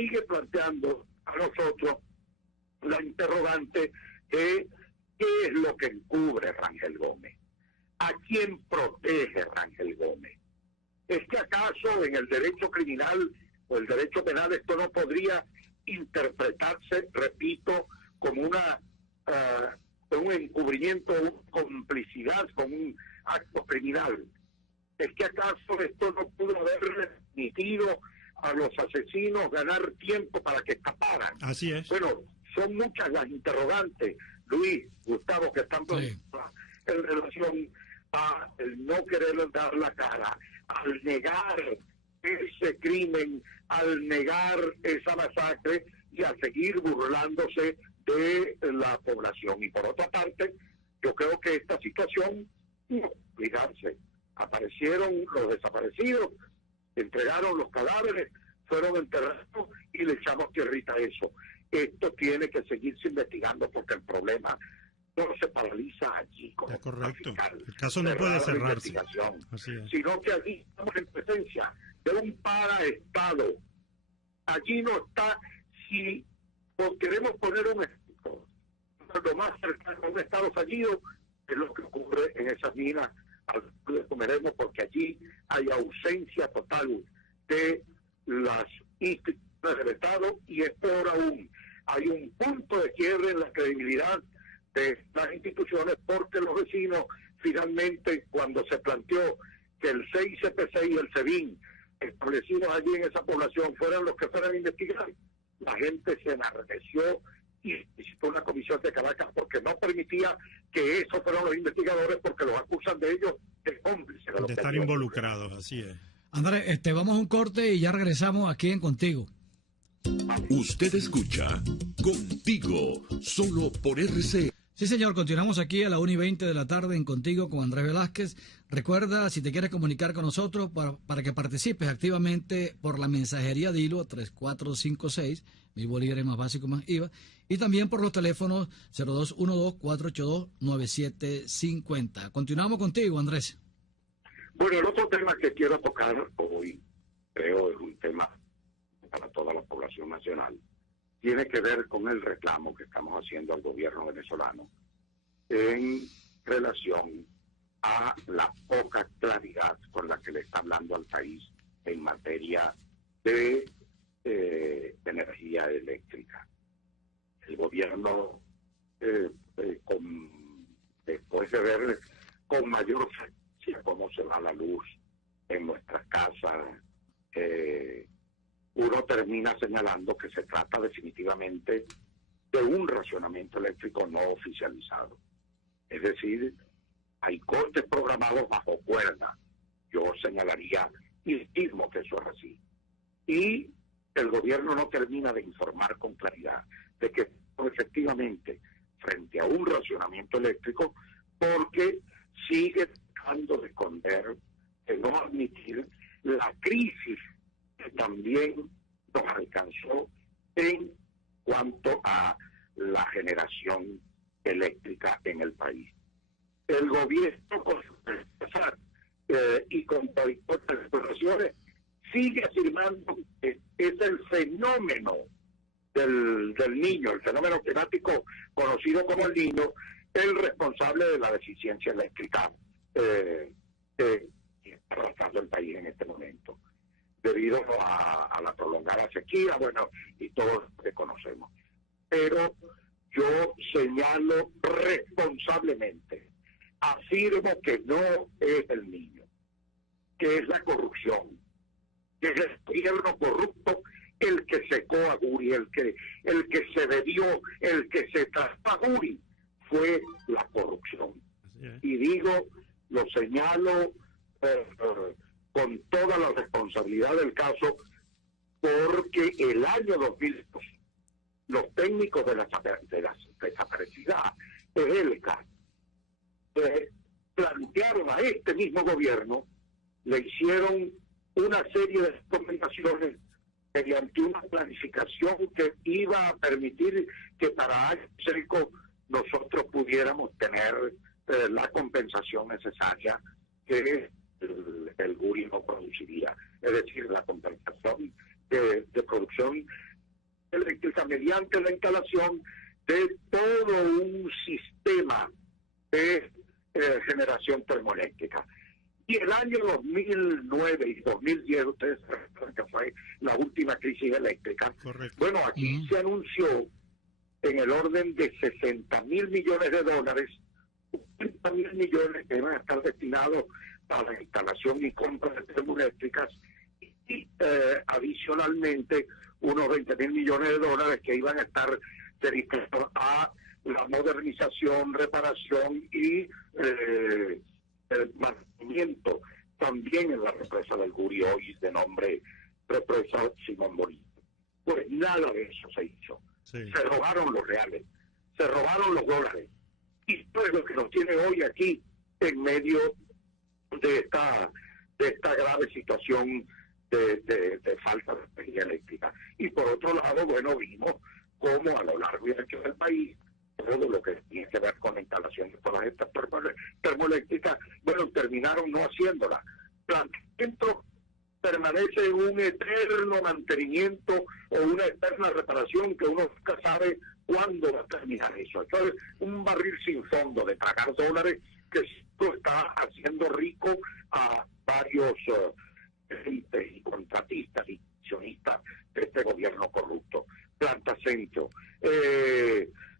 sigue planteando a nosotros la interrogante de qué es lo que encubre Rangel Gómez, a quién protege Rangel Gómez. ¿Es que acaso en el derecho criminal o el derecho penal esto no podría interpretarse, repito, como un encubrimiento, una complicidad con un acto criminal? ¿Es que acaso esto no pudo haber permitido a los asesinos ganar tiempo para que escaparan? Así es. Bueno, son muchas las interrogantes, Luis, Gustavo, que están en relación a el no querer dar la cara, al negar ese crimen, al negar esa masacre y a seguir burlándose de la población. Y por otra parte, yo creo que esta situación no olvidarse. Aparecieron los desaparecidos, entregaron los cadáveres, fueron enterrados y le echamos tierrita a eso. Esto tiene que seguirse investigando porque el problema no se paraliza allí como correcto. Fiscal, el caso no puede cerrarse, sino que allí estamos en presencia de un paraestado. Allí no está, si queremos poner un ejemplo, lo más cercano a un estado fallido es lo que ocurre en esas minas al que comeremos, porque allí hay ausencia total de las instituciones del Estado y es peor aún, hay un punto de quiebre en la credibilidad de las instituciones, porque los vecinos finalmente, cuando se planteó que el CICPC y el SEBIN establecidos allí en esa población fueran los que fueran a investigar, la gente se enardeció y visitó una comisión de Caracas porque no permitía que esos fueran los investigadores, porque los acusan de ellos de cómplices de estar involucrados. Así es. Andrés, vamos a un corte y ya regresamos aquí en Contigo. Usted escucha Contigo, solo por RC. Sí, señor, continuamos aquí a la 1:20 de la tarde en Contigo con Andrés Velázquez. Recuerda, si te quieres comunicar con nosotros para que participes activamente por la mensajería de hilo 3456, 1000 bolívares más básico más IVA, y también por los teléfonos 0212-482-9750. Continuamos contigo, Andrés. Bueno, el otro tema que quiero tocar hoy, creo es un tema para toda la población nacional, tiene que ver con el reclamo que estamos haciendo al gobierno venezolano en relación a la poca claridad con la que le está hablando al país en materia de energía eléctrica. El gobierno, después de ver con mayor frecuencia cómo se va la luz en nuestras casas, uno termina señalando que se trata definitivamente de un racionamiento eléctrico no oficializado. Es decir, hay cortes programados bajo cuerda. Yo señalaría y mismo que eso es así. Y el gobierno no termina de informar con claridad de que efectivamente frente a un racionamiento eléctrico, porque sigue tratando de esconder, de no admitir la crisis que también nos alcanzó en cuanto a la generación eléctrica en el país. El gobierno con y con declaraciones sigue afirmando que es el fenómeno del niño, el fenómeno climático conocido como el Niño, el responsable de la deficiencia eléctrica que está arrastrando el país en este momento, debido a la prolongada sequía, bueno, y todo lo que conocemos. Pero yo señalo responsablemente, afirmo que no es el Niño, que es la corrupción, que es el gobierno corrupto el que secó a Guri, el que se bebió, el que se trató a Guri, fue la corrupción. Y digo, lo señalo con toda la responsabilidad del caso, porque el año 2002 los técnicos de las desaparecidas de ELCA plantearon a este mismo gobierno, le hicieron una serie de recomendaciones mediante una planificación que iba a permitir que para año seco nosotros pudiéramos tener la compensación necesaria que el Guri no produciría, es decir, la compensación de producción eléctrica mediante la instalación de todo un sistema de generación termoeléctrica. Y el año 2009 y 2010, ustedes saben que fue la última crisis eléctrica. Correcto. Bueno, aquí se anunció en el orden de 60.000 millones de dólares, 50.000 millones que iban a estar destinados para la instalación y compra de termoeléctricas y adicionalmente unos 20.000 millones de dólares que iban a estar dedicados a la modernización, reparación y el mantenimiento también en la represa del Guri, hoy de nombre Represa Simón Bolívar. Pues nada de eso se hizo. Sí. Se robaron los reales, se robaron los dólares. Y esto es lo que nos tiene hoy aquí en medio de esta grave situación de falta de energía eléctrica. Y por otro lado, bueno, vimos cómo a lo largo y ancho del país todo lo que tiene que ver con la instalación de todas estas termoeléctricas, bueno, terminaron no haciéndola. Planteamiento permanece en un eterno mantenimiento o una eterna reparación que uno nunca sabe cuándo va a terminar eso. Entonces, un barril sin fondo de tragar dólares que esto está haciendo rico a varios y contratistas y accionistas de este gobierno corrupto. Planta Centro,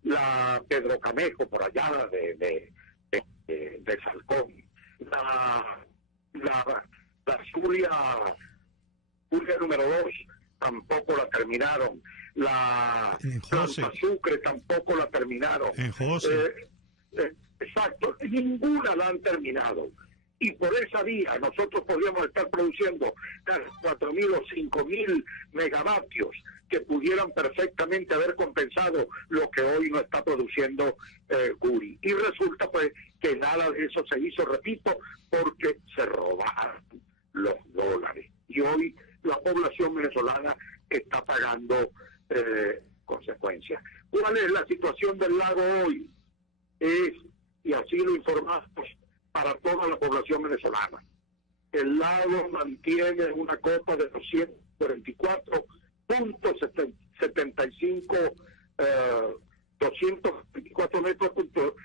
la Pedro Camejo por allá de Falcón, la Zulia número 2 tampoco la terminaron, la Planta Sucre tampoco la terminaron, en José. Exacto, ninguna la han terminado. Y por esa vía nosotros podríamos estar produciendo 4.000 o 5.000 megavatios que pudieran perfectamente haber compensado lo que hoy no está produciendo Guri. Y resulta pues que nada de eso se hizo, repito, porque se robaron los dólares. Y hoy la población venezolana está pagando consecuencias. ¿Cuál es la situación del lago hoy? Y así lo informamos para toda la población venezolana. El lago mantiene una cota de 224.75 224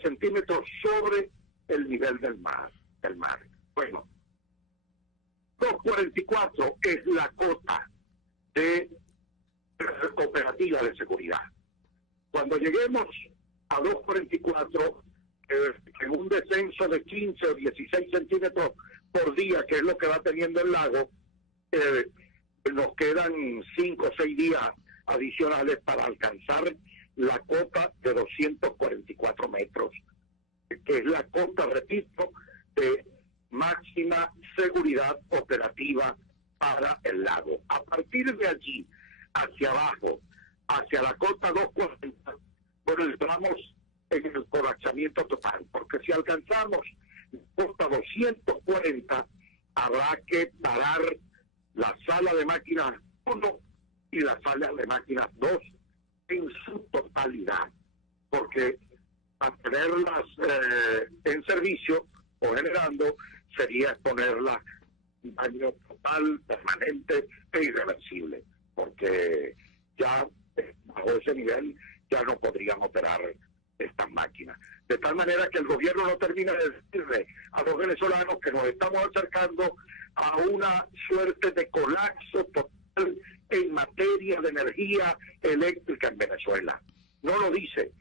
centímetros sobre el nivel del mar. Bueno, 244 es la cota de operativa de seguridad. Cuando lleguemos a 244, en un descenso de 15 o 16 centímetros por día, que es lo que va teniendo el lago, nos quedan 5 o 6 días adicionales para alcanzar la cota de 244 metros, que es la cota, repito, de máxima seguridad operativa para el lago. A partir de allí, hacia abajo, hacia la cota 240, bueno, entramos en el colapsamiento total, porque si alcanzamos costa 240, habrá que parar la sala de máquinas 1 y la sala de máquinas 2 en su totalidad, porque mantenerlas en servicio o generando sería exponerlas un daño total, permanente e irreversible, porque ya bajo ese nivel ya no podrían operar estas máquinas. De tal manera que el gobierno no termina de decirle a los venezolanos que nos estamos acercando a una suerte de colapso total en materia de energía eléctrica en Venezuela. No lo dice.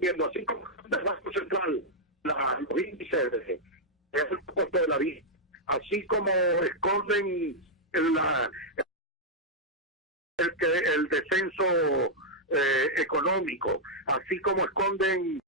Viendo así como el Banco Central, los índices del costo de la vida, así como esconden el descenso económico, así como esconden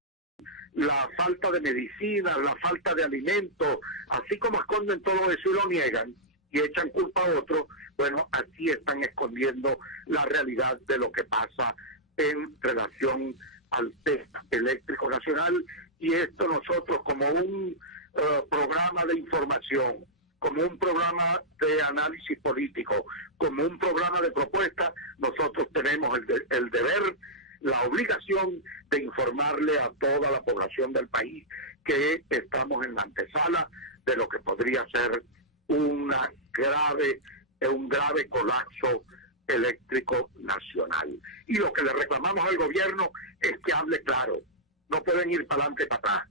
la falta de medicina, la falta de alimentos, así como esconden todo eso y lo niegan y echan culpa a otros, bueno, así están escondiendo la realidad de lo que pasa en relación al tema eléctrico nacional. Y esto nosotros, como un programa de información, como un programa de análisis político, como un programa de propuesta, nosotros tenemos el deber, la obligación de informarle a toda la población del país que estamos en la antesala de lo que podría ser un grave colapso eléctrico nacional. Y lo que le reclamamos al gobierno es que hable claro. No pueden ir para adelante y para atrás.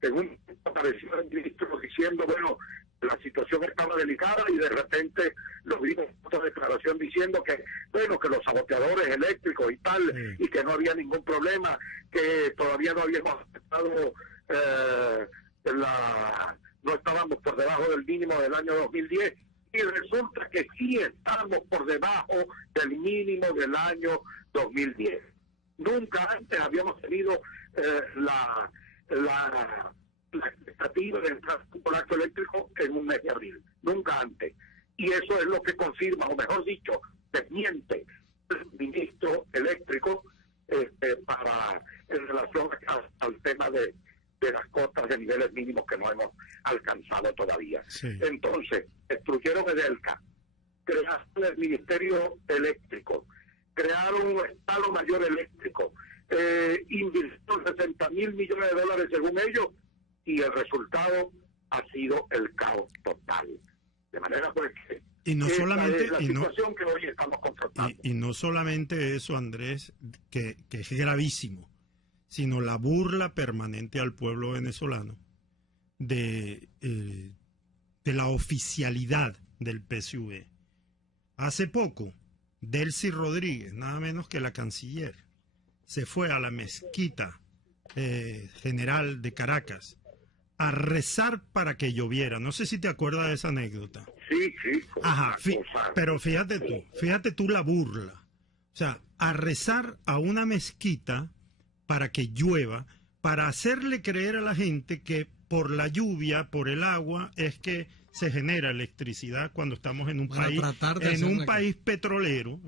Según apareció el ministro diciendo, bueno, la situación estaba delicada, y de repente nos vimos otra declaración diciendo que, bueno, que los saboteadores eléctricos y tal, y que no había ningún problema, que todavía no habíamos aceptado no estábamos por debajo del mínimo del año 2010, y resulta que sí estamos por debajo del mínimo del año 2010. Nunca antes habíamos tenido la expectativa de entrar en un colapso eléctrico en un mes de abril. Nunca antes. Y eso es lo que confirma, o mejor dicho, desmiente el ministro eléctrico en relación al tema de las cotas de niveles mínimos que no hemos alcanzado todavía. Sí. Entonces, destruyeron Edelca, crearon el Ministerio Eléctrico, crearon un Estado Mayor Eléctrico, invirtieron $60,000 millones según ellos, y el resultado ha sido el caos total. De manera pues que y no solamente es la situación que hoy estamos confrontando. Y no solamente eso, Andrés, que es gravísimo, sino la burla permanente al pueblo venezolano de la oficialidad del PSV. Hace poco, Delcy Rodríguez, nada menos que la canciller, se fue a la mezquita general de Caracas a rezar para que lloviera. No sé si te acuerdas de esa anécdota. Sí. Ajá, pero fíjate tú la burla. O sea, a rezar a una mezquita para que llueva, para hacerle creer a la gente que por la lluvia, por el agua, es que se genera electricidad cuando estamos en un país petrolero,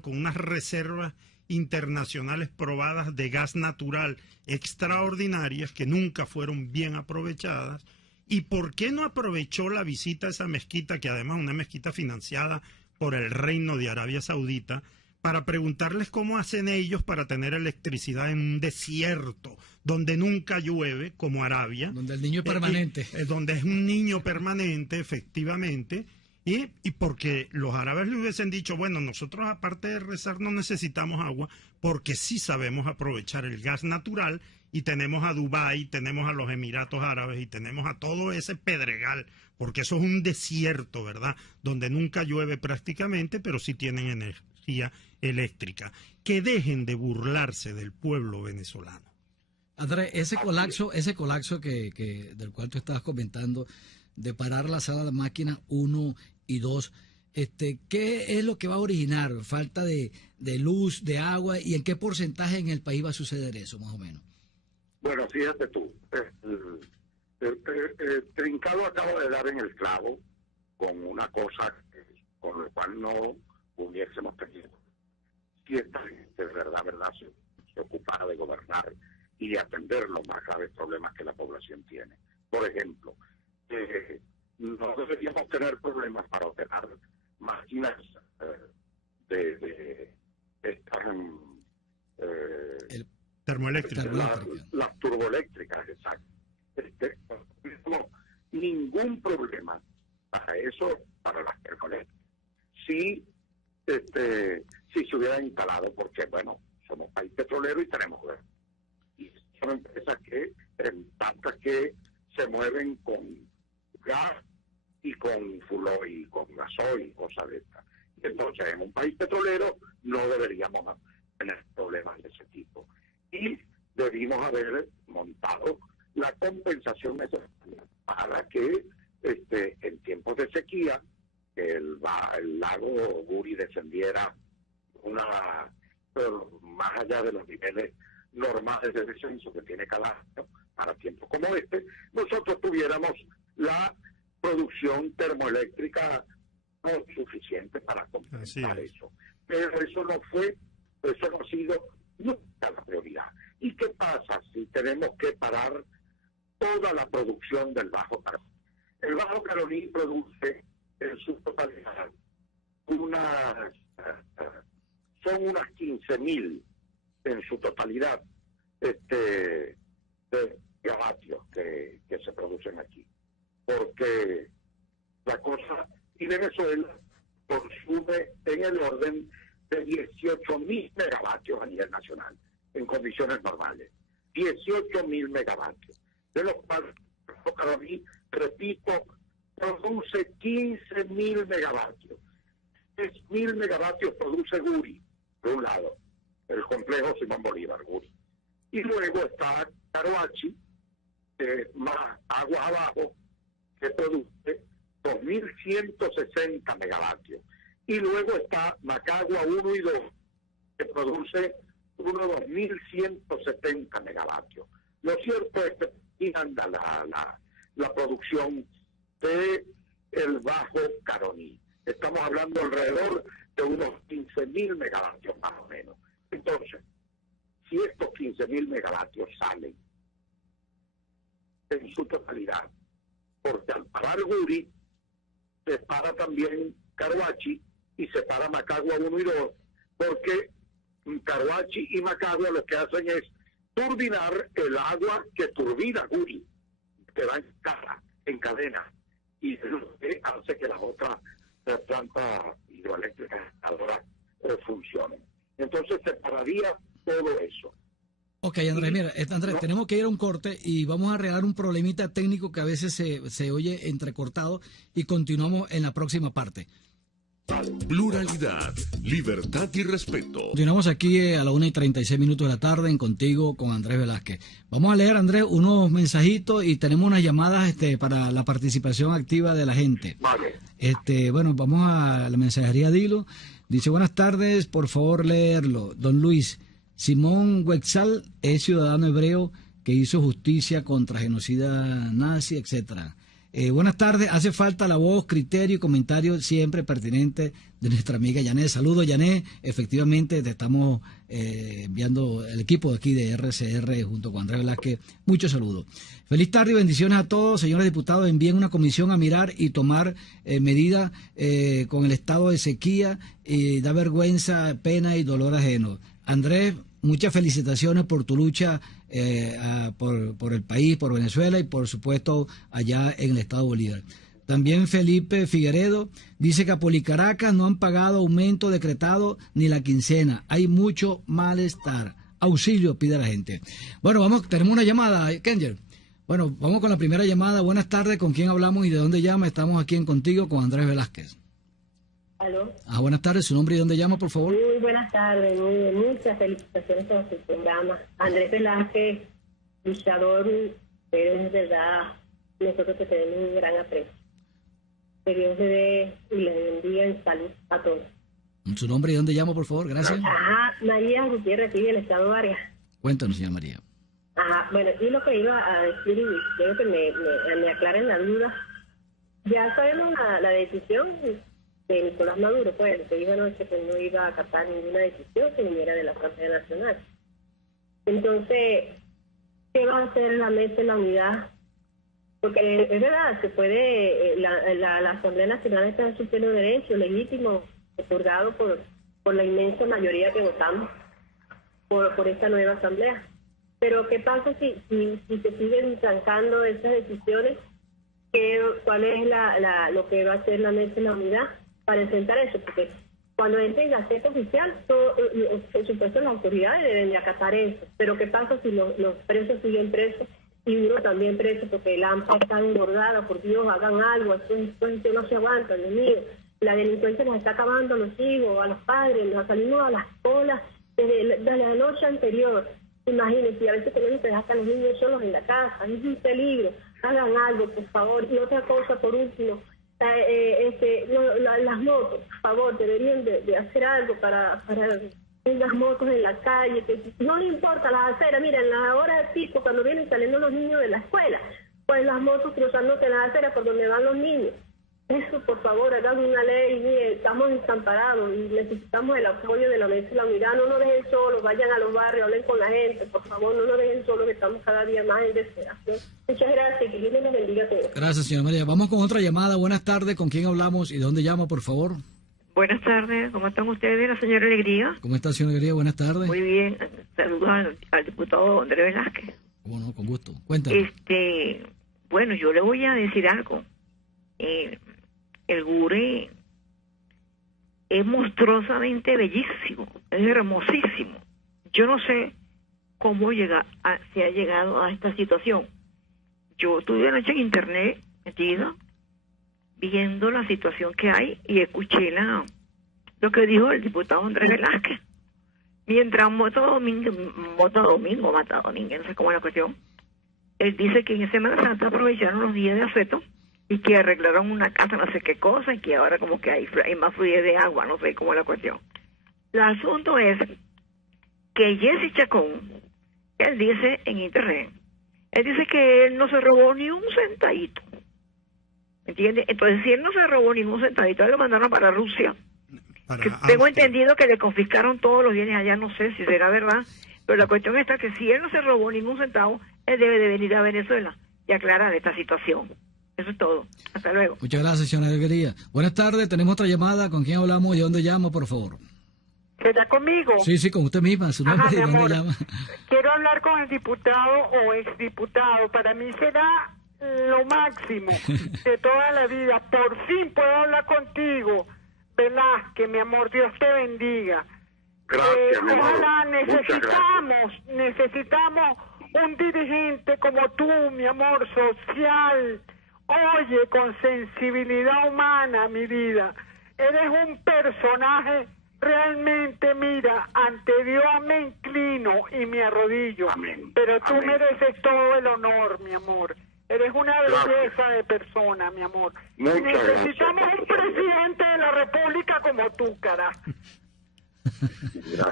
con unas reservas internacionales probadas de gas natural extraordinarias que nunca fueron bien aprovechadas. ¿Y por qué no aprovechó la visita a esa mezquita, que además es una mezquita financiada por el Reino de Arabia Saudita, para preguntarles cómo hacen ellos para tener electricidad en un desierto donde nunca llueve, como Arabia? Donde el niño es permanente. Donde es un niño permanente, efectivamente. Y porque los árabes le hubiesen dicho, bueno, nosotros aparte de rezar no necesitamos agua, porque sí sabemos aprovechar el gas natural, y tenemos a Dubái, tenemos a los Emiratos Árabes y tenemos a todo ese pedregal, porque eso es un desierto, ¿verdad? Donde nunca llueve prácticamente, pero sí tienen energía eléctrica. Que dejen de burlarse del pueblo venezolano. Andrés, ese colapso del cual tú estabas comentando, de parar la sala de máquinas 1 y 2, ¿qué es lo que va a originar? ¿Falta de luz, de agua? ¿Y en qué porcentaje en el país va a suceder eso, más o menos? Bueno, fíjate tú, Trincado acaba de dar en el clavo con una cosa con la cual no hubiésemos tenido. Si esta gente de verdad se ocupara de gobernar y de atender los más graves problemas que la población tiene. Por ejemplo, no deberíamos tener problemas para operar máquinas de estas termoeléctricas. Las turboeléctricas, exacto. No, ningún problema para eso, para las termoeléctricas. Si se hubiera instalado, porque bueno, somos país petrolero y tenemos gas. Y son empresas tantas que se mueven con gas y con fuel oil, y con gasoil, cosas de estas. Entonces, en un país petrolero no deberíamos tener problemas de ese tipo. Y debimos haber montado la compensación necesaria para que en tiempos de sequía el lago Guri descendiera más allá de los niveles normales de descenso que tiene cada año. Para tiempos como nosotros tuviéramos la producción termoeléctrica no suficiente para compensar eso. Pero eso no ha sido nunca la prioridad. ¿Y qué pasa si tenemos que parar toda la producción del Bajo Caraní? El Bajo Caraní produce en su totalidad son unas 15.000 en su totalidad de gigavatios que se producen aquí. Porque la cosa, y Venezuela consume en el orden de 18.000 megavatios a nivel nacional, en condiciones normales. 18.000 megavatios, de los cuales Caroní, repito, produce 15.000 megavatios. 10.000 megavatios produce Guri, de un lado, el complejo Simón Bolívar, Guri. Y luego está Caroachi, más aguas abajo, que produce 2.160 megavatios. Y luego está Macagua 1 y 2, que produce unos 2.170 megavatios. Lo cierto es que anda la producción de el Bajo Caroní. Estamos hablando alrededor de unos 15.000 megavatios más o menos. Entonces, si estos 15.000 megavatios salen en su totalidad, porque al parar Guri, se para también Caroachi y se para Macagua 1 y 2, porque Caroachi y Macagua lo que hacen es turbinar el agua que turbina Guri, que va en cadena, y es lo que hace que las otras plantas hidroeléctricas ahora funcionen. Entonces separaría todo eso. Ok, Andrés, mira, Andrés, tenemos que ir a un corte y vamos a arreglar un problemita técnico que a veces se oye entrecortado y continuamos en la próxima parte. Pluralidad, libertad y respeto. Continuamos aquí a la 1:36 de la tarde en Contigo con Andrés Velázquez. Vamos a leer, Andrés, unos mensajitos y tenemos unas llamadas para la participación activa de la gente. Vale. Bueno, vamos a la mensajería Dilo. Dice, buenas tardes, por favor leerlo. Don Luis, Simón Wexal es ciudadano hebreo que hizo justicia contra genocida nazi, etcétera. Buenas tardes, hace falta la voz, criterio y comentario siempre pertinente de nuestra amiga Yané. Saludos, Yané. Efectivamente, te estamos enviando el equipo de aquí de RCR junto con Andrés Velázquez. Muchos saludos. Feliz tarde y bendiciones a todos. Señores diputados, envíen una comisión a mirar y tomar medidas con el estado de sequía y da vergüenza, pena y dolor ajeno. Andrés, muchas felicitaciones por tu lucha por el país, por Venezuela y por supuesto allá en el estado de Bolívar. También Felipe Figueredo dice que a Policaracas no han pagado aumento decretado ni la quincena. Hay mucho malestar. Auxilio pide la gente. Bueno, tenemos una llamada, Kenger. Bueno, vamos con la primera llamada. Buenas tardes, ¿con quién hablamos y de dónde llama? Estamos aquí en Contigo con Andrés Velázquez. ¿Aló? Buenas tardes, su nombre y dónde llama, por favor. Muy buenas tardes, muchas felicitaciones por su programa. Andrés Velázquez, luchador, pero es verdad, nosotros te tenemos un gran aprecio. Que Dios le dé y le bendiga en salud a todos. Su nombre y dónde llama, por favor, gracias. María Gutiérrez, aquí del estado de Vargas. Cuéntanos, señora María. Bueno, y lo que iba a decir, y quiero que me aclaren la duda. Ya sabemos la decisión de Nicolás Maduro, pues, que dijo anoche que no iba a acatar ninguna decisión que viniera de la Asamblea Nacional. Entonces, ¿qué va a hacer la mesa de la unidad? Porque es verdad, se puede, la Asamblea Nacional está en su pleno derecho, legítimo, otorgado por la inmensa mayoría que votamos por esta nueva Asamblea. Pero ¿qué pasa si se siguen trancando esas decisiones? ¿Cuál es lo que va a hacer la mesa de la unidad para enfrentar eso? Porque cuando entre en Gaceta Oficial, por supuesto las autoridades deben de acatar eso. Pero ¿qué pasa si los presos siguen presos y uno también preso porque la AMPA está engordada? Por Dios, hagan algo, esto no se aguanta, Dios mío. La delincuencia nos está acabando a los hijos, a los padres, nos salimos a las colas desde la noche anterior. Imagínense, y a veces tenemos que dejar a los niños solos en la casa, es un peligro. Hagan algo, por favor. Y otra cosa, por último, las motos, por favor, deberían de hacer algo para las motos en la calle, que no le importa las aceras. Mira, en la hora de pico, cuando vienen saliendo los niños de la escuela, pues las motos cruzándose las aceras por donde van los niños. Eso, por favor, hagan una ley. Mire, estamos desamparados y necesitamos el apoyo de la mesa de la unidad. No nos dejen solos, vayan a los barrios, hablen con la gente, por favor, no nos dejen solos, que estamos cada día más en desesperación. Muchas gracias, que Dios nos bendiga a todos. Gracias, señora María. Vamos con otra llamada. Buenas tardes, ¿con quién hablamos y de dónde llama, por favor? Buenas tardes, ¿cómo están ustedes? La señora Alegría. ¿Cómo está, señora Alegría? Buenas tardes. Muy bien, saludos al diputado Andrés Velázquez. Bueno, con gusto. Cuéntame. Bueno, yo le voy a decir algo. El GURE es monstruosamente bellísimo, es hermosísimo. Yo no sé cómo se ha llegado a esta situación. Yo estuve anoche en internet metida viendo la situación que hay y escuché lo que dijo el diputado Andrés Velázquez. Mientras mata Domingo, no sé cómo es la cuestión, él dice que en Semana Santa aprovecharon los días de asueto y que arreglaron una casa, no sé qué cosa, y que ahora como que hay más fluidez de agua, no sé cómo es la cuestión. El asunto es que Jesse Chacón, él dice en internet, él dice que él no se robó ni un centavito, ¿entiendes? Entonces, si él no se robó ningún centavito, él lo mandaron para Rusia. Tengo entendido que le confiscaron todos los bienes allá, no sé si será verdad, pero la cuestión está que si él no se robó ningún centavo, él debe de venir a Venezuela y aclarar esta situación. Eso es todo. Hasta luego. Muchas gracias, señora Delguería. Buenas tardes, tenemos otra llamada. ¿Con quién hablamos y de dónde llama, por favor? ¿Será conmigo? Sí, con usted misma. Su nombre y de dónde llama. Quiero hablar con el diputado o exdiputado. Para mí será lo máximo de toda la vida. Por fin puedo hablar contigo. Velázquez, mi amor, Dios te bendiga. Gracias, ojalá necesitamos un dirigente como tú, mi amor, social. Oye, con sensibilidad humana, mi vida. Eres un personaje realmente, mira, ante Dios me inclino y me arrodillo. Amén. Pero tú mereces todo el honor, mi amor. Eres una belleza de persona, mi amor. Necesitamos un presidente de la República como tú, carajo.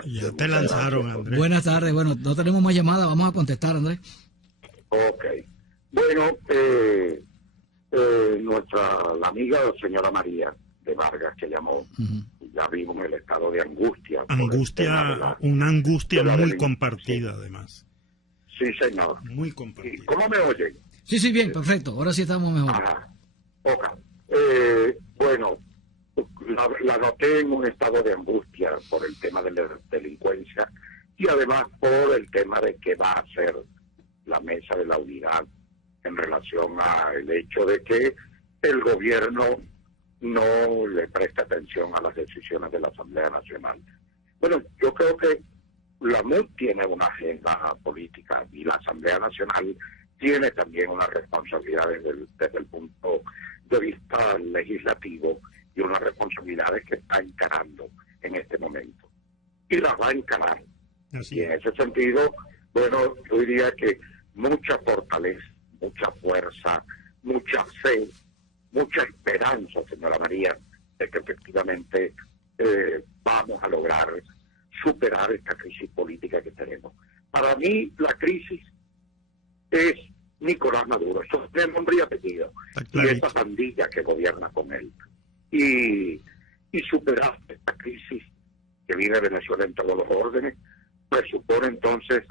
Ya te lanzaron, Andrés. Buenas tardes. Bueno, no tenemos más llamadas. Vamos a contestar, Andrés. Ok. Bueno, la amiga señora María de Vargas que llamó, ya vimos el estado de angustia. Una angustia muy compartida, además. Sí, señor. Muy compartida. ¿Cómo me oyen? Sí, bien, perfecto. Ahora sí estamos mejor. Ajá. Ok. Bueno, la noté en un estado de angustia por el tema de la delincuencia y además por el tema de qué va a hacer la mesa de la unidad en relación al hecho de que el gobierno no le presta atención a las decisiones de la Asamblea Nacional. Bueno, yo creo que la MUD tiene una agenda política y la Asamblea Nacional tiene también una responsabilidad desde el punto de vista legislativo y unas responsabilidades que está encarando en este momento. Y las va a encarar. Así y en ese sentido, bueno, yo diría que mucha fortaleza, mucha fuerza, mucha fe, mucha esperanza, señora María, de que efectivamente vamos a lograr superar esta crisis política que tenemos. Para mí, la crisis es Nicolás Maduro, eso es de nombre y apellido, y esa pandilla que gobierna con él. Y superar esta crisis que vive Venezuela en todos los órdenes, pues supone entonces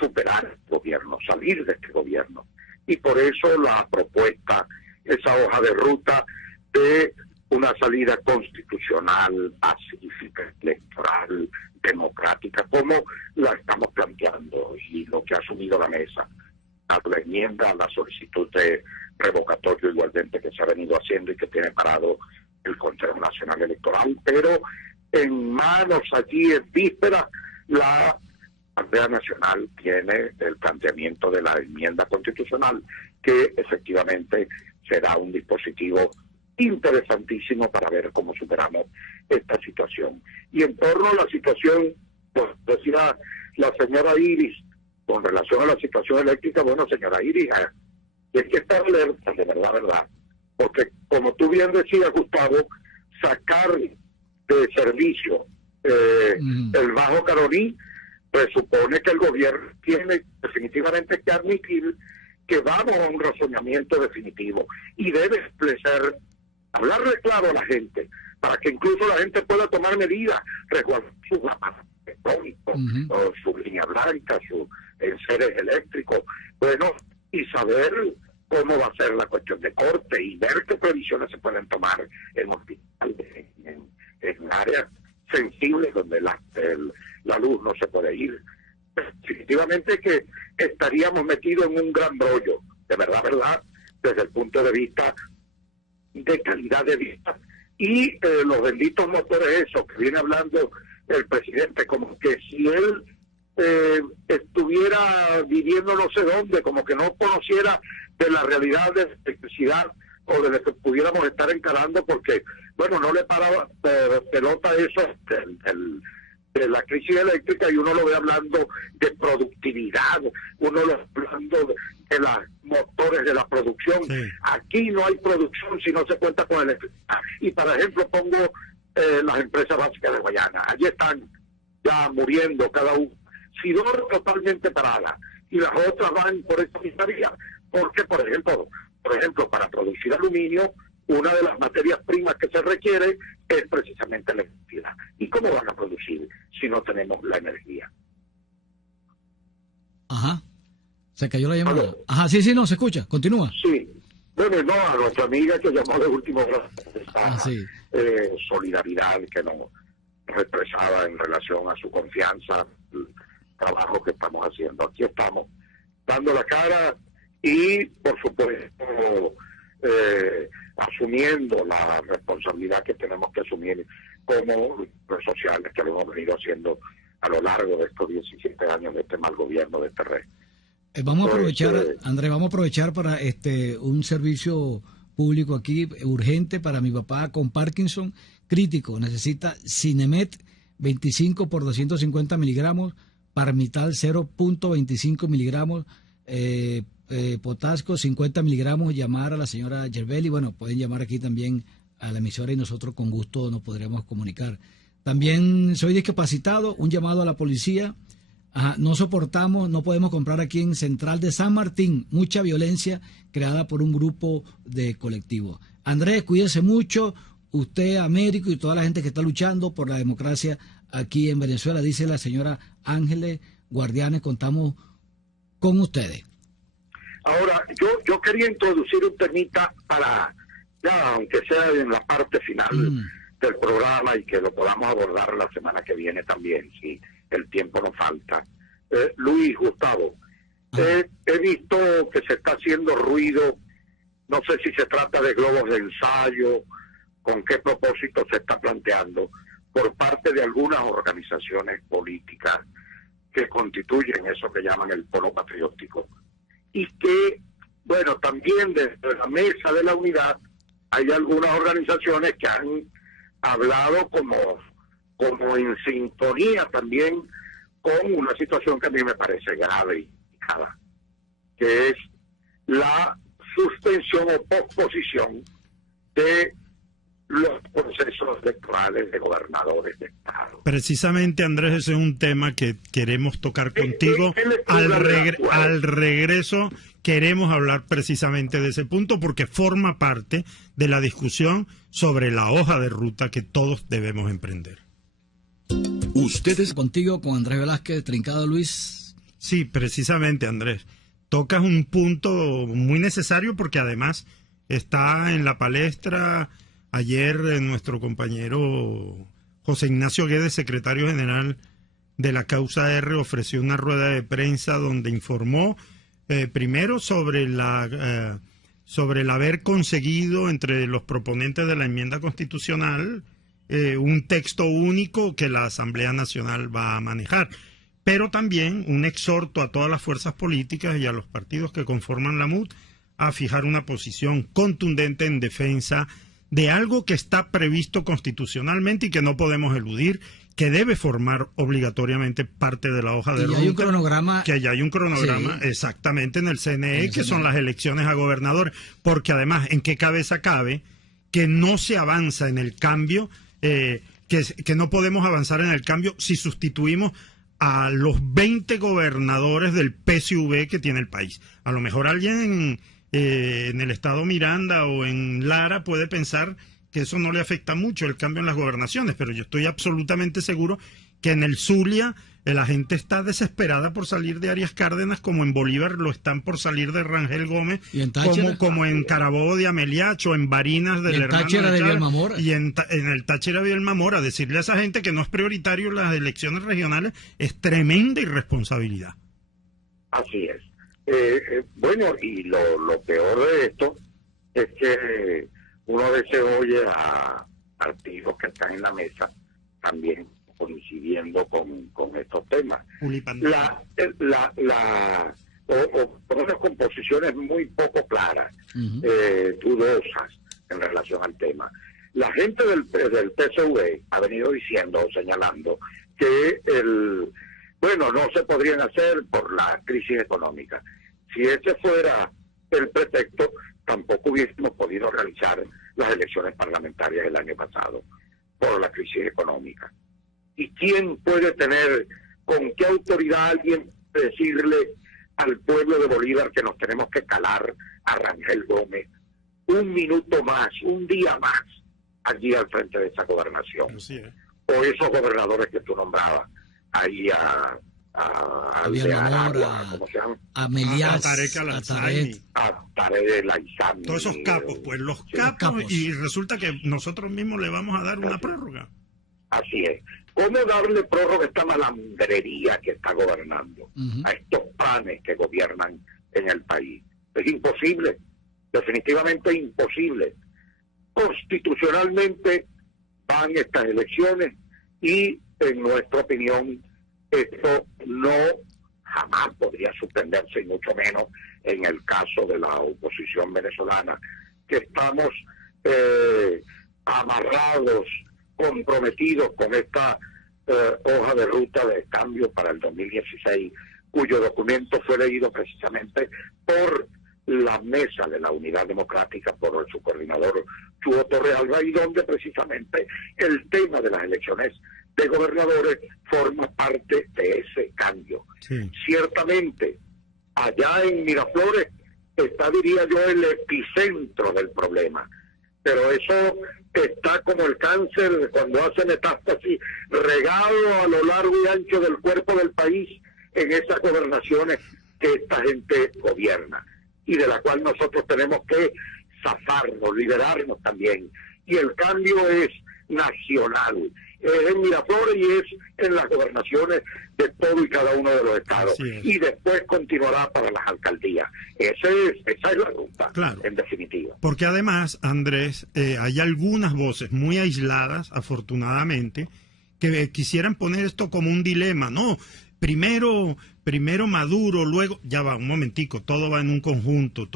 superar el gobierno, salir de este gobierno. Y por eso la propuesta, esa hoja de ruta de una salida constitucional, pacífica, electoral, democrática, como la estamos planteando y lo que ha asumido la mesa, a la enmienda, a la solicitud de revocatorio igualmente que se ha venido haciendo y que tiene parado el Consejo Nacional Electoral, pero en manos allí en víspera la Asamblea Nacional tiene el planteamiento de la enmienda constitucional, que efectivamente será un dispositivo interesantísimo para ver cómo superamos esta situación. Y en torno a la situación, pues decía la señora Iris, con relación a la situación eléctrica, bueno, señora Iris, es que está alerta, de verdad, porque como tú bien decías, Gustavo, sacar de servicio el Bajo Caroní presupone que el gobierno tiene definitivamente que admitir que vamos a un razonamiento definitivo y debe establecer, hablarle claro a la gente, para que incluso la gente pueda tomar medidas, resguardar sus mapas electrónicos, o su línea blanca, sus enseres eléctricos, bueno, y saber cómo va a ser la cuestión de corte y ver qué previsiones se pueden tomar en hospitales, en áreas sensibles donde la luz no se puede ir. Definitivamente que estaríamos metidos en un gran rollo, de verdad, desde el punto de vista de calidad de vida y los benditos motores esos que viene hablando el presidente, como que si él estuviera viviendo no sé dónde, como que no conociera de la realidad de la electricidad o de lo que pudiéramos estar encarando, porque, bueno, no le paraba pelota eso de la crisis eléctrica, y uno lo ve hablando de productividad, uno lo ve hablando de los motores de la producción. Sí. Aquí no hay producción si no se cuenta con electricidad. Y, por ejemplo, pongo las empresas básicas de Guayana. Allí están ya muriendo cada uno. Sidor totalmente parada, y las otras van por esa misma vía, porque, por ejemplo, para producir aluminio, una de las materias primas que se requiere es precisamente la electricidad. ¿Y cómo van a producir si no tenemos la energía? Ajá. Se cayó la llamada. ¿Aló? Ajá, sí, no, se escucha. Continúa. Sí. Bueno, no, a nuestra amiga que llamó de último grado, esta solidaridad que nos expresaba en relación a su confianza, el trabajo que estamos haciendo. Aquí estamos, dando la cara y, por supuesto, asumiendo la responsabilidad que tenemos que asumir como redes sociales, que lo hemos venido haciendo a lo largo de estos 17 años de este mal gobierno de este rey. Vamos a aprovechar, Andrés, para un servicio público aquí urgente para mi papá con Parkinson crítico. Necesita Cinemet 25 por 250 miligramos, Parmital 0.25 miligramos, Potasco 50 miligramos. Llamar a la señora Yerbeli. Bueno, pueden llamar aquí también a la emisora y nosotros con gusto nos podremos comunicar. También soy discapacitado, un llamado a la policía. No soportamos, no podemos comprar aquí en Central de San Martín, mucha violencia creada por un grupo de colectivos. Andrés, cuídese mucho, usted, Américo, y toda la gente que está luchando por la democracia aquí en Venezuela, dice la señora Ángeles Guardianes, contamos con ustedes. Ahora, yo quería introducir un temita para, ya aunque sea en la parte final del programa, y que lo podamos abordar la semana que viene también, si el tiempo nos falta. Luis, Gustavo, he visto que se está haciendo ruido, no sé si se trata de globos de ensayo, con qué propósito se está planteando, por parte de algunas organizaciones políticas que constituyen eso que llaman el polo patriótico, y que, bueno, también desde la mesa de la unidad hay algunas organizaciones que han hablado como en sintonía también con una situación que a mí me parece grave y delicada, que es la suspensión o posposición de los procesos electorales de gobernadores de estado. Precisamente, Andrés, ese es un tema que queremos tocar contigo. Al regreso queremos hablar precisamente de ese punto, porque forma parte de la discusión sobre la hoja de ruta que todos debemos emprender. Ustedes contigo con Andrés Velázquez, Trincado Luis. Sí, precisamente, Andrés. Tocas un punto muy necesario, porque además está en la palestra. Ayer nuestro compañero José Ignacio Guedes, secretario general de la Causa R, ofreció una rueda de prensa donde informó primero sobre el haber conseguido entre los proponentes de la enmienda constitucional un texto único que la Asamblea Nacional va a manejar, pero también un exhorto a todas las fuerzas políticas y a los partidos que conforman la MUD a fijar una posición contundente en defensa de algo que está previsto constitucionalmente y que no podemos eludir, que debe formar obligatoriamente parte de la hoja de ruta. Hay un cronograma. Que ya hay un cronograma, sí, exactamente, en el CNE, que son las elecciones a gobernadores, porque además, ¿en qué cabeza cabe que no se avanza en el cambio, que no podemos avanzar en el cambio si sustituimos a los 20 gobernadores del PSV que tiene el país? A lo mejor alguien en el estado Miranda o en Lara puede pensar que eso no le afecta mucho el cambio en las gobernaciones, pero yo estoy absolutamente seguro que en el Zulia la gente está desesperada por salir de Arias Cárdenas, como en Bolívar lo están por salir de Rangel Gómez, ¿y en Táchira? Como en Carabobo de Ameliacho, en Barinas del hermano Táchira de Vilma Mora, y en el Táchira de Vilma Mora. Decirle a esa gente que no es prioritario las elecciones regionales es tremenda irresponsabilidad. Así es. Bueno, y lo peor de esto es que uno a veces oye a partidos que están en la mesa también coincidiendo con estos temas. O con posiciones muy poco claras, dudosas en relación al tema. La gente del PSV ha venido diciendo o señalando que no se podrían hacer por la crisis económica. Si ese fuera el pretexto, tampoco hubiésemos podido realizar las elecciones parlamentarias el año pasado por la crisis económica. ¿Y quién puede tener, con qué autoridad alguien decirle al pueblo de Bolívar que nos tenemos que calar a Rangel Gómez un minuto más, un día más, allí al frente de esa gobernación? O esos gobernadores que tú nombrabas, ahí a Melias, a Tarek Laizami. Todos esos capos, pues los capos, y resulta que nosotros mismos le vamos a dar una prórroga. Así es. ¿Cómo darle prórroga a esta malandrería que está gobernando, a estos planes que gobiernan en el país? Es imposible, definitivamente imposible. Constitucionalmente van estas elecciones y, en nuestra opinión, esto jamás podría suspenderse, y mucho menos en el caso de la oposición venezolana, que estamos amarrados, comprometidos con esta hoja de ruta de cambio para el 2016, cuyo documento fue leído precisamente por la Mesa de la Unidad Democrática, por su coordinador Chuo Torrealba, y donde precisamente el tema de las elecciones de gobernadores forma parte de ese cambio. Sí. Ciertamente, allá en Miraflores está, diría yo, el epicentro del problema, pero eso está como el cáncer cuando hace metástasis, regado a lo largo y ancho del cuerpo del país en esas gobernaciones que esta gente gobierna y de la cual nosotros tenemos que zafarnos, liberarnos también. Y el cambio es nacional, es en Miraflores y es en las gobernaciones de todo y cada uno de los estados, y después continuará para las alcaldías. Esa es la ruta, claro, en definitiva. Porque además, Andrés, hay algunas voces muy aisladas, afortunadamente, que quisieran poner esto como un dilema. No, primero Maduro, luego, ya va, un momentico, todo va en un conjunto,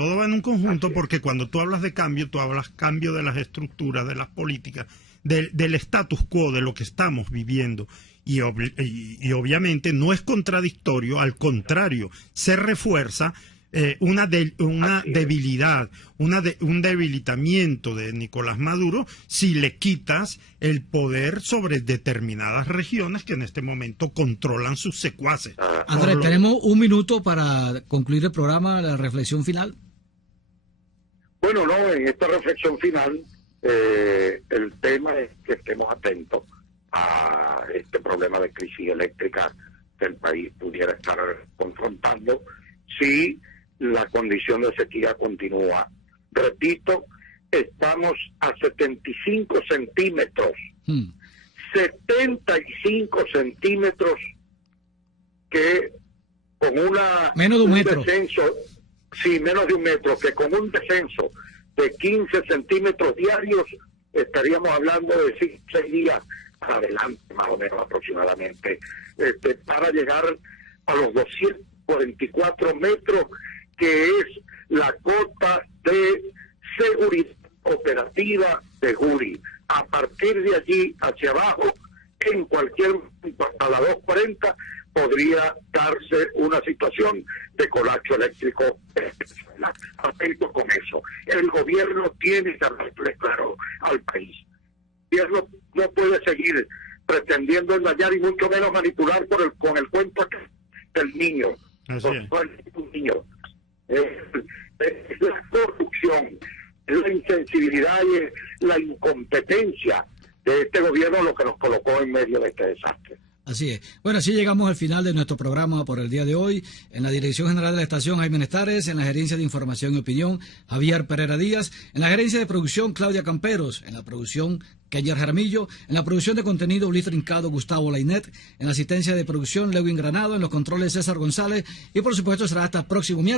porque cuando tú hablas de cambio, tú hablas cambio de las estructuras, de las políticas, del status quo, de lo que estamos viviendo. Y obviamente no es contradictorio, al contrario, se refuerza una debilidad, un debilitamiento de Nicolás Maduro si le quitas el poder sobre determinadas regiones que en este momento controlan sus secuaces. Andrés, tenemos un minuto para concluir el programa, la reflexión final. Bueno, en esta reflexión final, el tema es que estemos atentos a este problema de crisis eléctrica que el país pudiera estar confrontando si la condición de sequía continúa. Repito, estamos a 75 centímetros. 75 centímetros que con menos de un metro. Descenso, menos de un metro, que con un descenso de 15 centímetros diarios estaríamos hablando de 6 días adelante, más o menos aproximadamente, para llegar a los 244 metros, que es la cota de seguridad operativa de Juri. A partir de allí hacia abajo, en cualquier momento, hasta las 2:40, podría darse una situación de colapso eléctrico. Atento con eso. El gobierno tiene que hablarle claro al país. El gobierno no puede seguir pretendiendo engañar y mucho menos manipular con el cuento del niño. Un niño. Es la corrupción, es la insensibilidad y la incompetencia de este gobierno lo que nos colocó en medio de este desastre. Así es. Bueno, así llegamos al final de nuestro programa por el día de hoy. En la Dirección General de la Estación, Jaime Nestares. En la Gerencia de Información y Opinión, Javier Pereira Díaz. En la Gerencia de Producción, Claudia Camperos. En la producción, Keller Jaramillo. En la producción de contenido, Ulises Trincado, Gustavo Lainet. En la asistencia de producción, Lewin Granado. En los controles, César González. Y por supuesto será hasta el próximo miércoles.